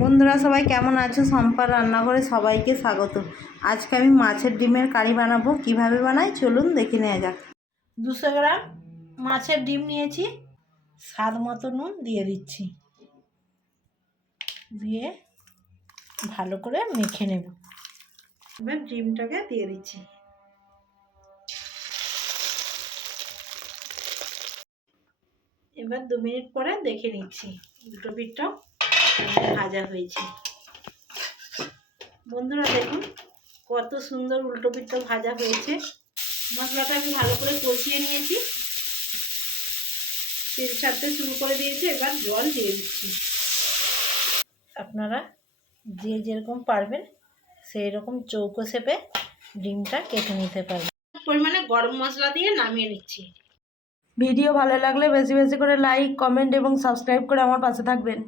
বন্ধুরা সবাই কেমন আছো? সম্পার রান্নাঘরে সবাইকে স্বাগত। আজকে আমি মাছের ডিমের কারি বানাবো। কিভাবে বানাই চলুন দেখে নেওয়া যাক। 200 গ্রাম মাছের ডিম নিয়েছি, স্বাদ মতো নুন দিয়ে দিচ্ছি, দিয়ে ভালো করে মেখে নেব। এবার ডিমটাকে দিয়ে দিচ্ছি। এবার 2 মিনিট পরে দেখে নিচ্ছি উল্টো পিঠটাও ভাজা হয়েছে। বন্ধুরা দেখুন কত সুন্দর উল্টো পিঠটা ভাজা হয়েছে। মশলাটা আমি ভালো করে কষিয়ে নিয়েছি, তেল ছাড়তে শুরু করে দিয়েছি। এবার জল দিয়ে দিচ্ছি। আপনারা যে যেরকম পারবেন সেই রকম চৌকো শেপে ডিমটা কেটে নিতে পারবেন। পরিমাণে গরম মশলা দিয়ে নামিয়ে নিচ্ছি। ভিডিও ভালো লাগলে বেশি বেশি করে লাইক, কমেন্ট এবং সাবস্ক্রাইব করে আমার পাশে থাকবেন।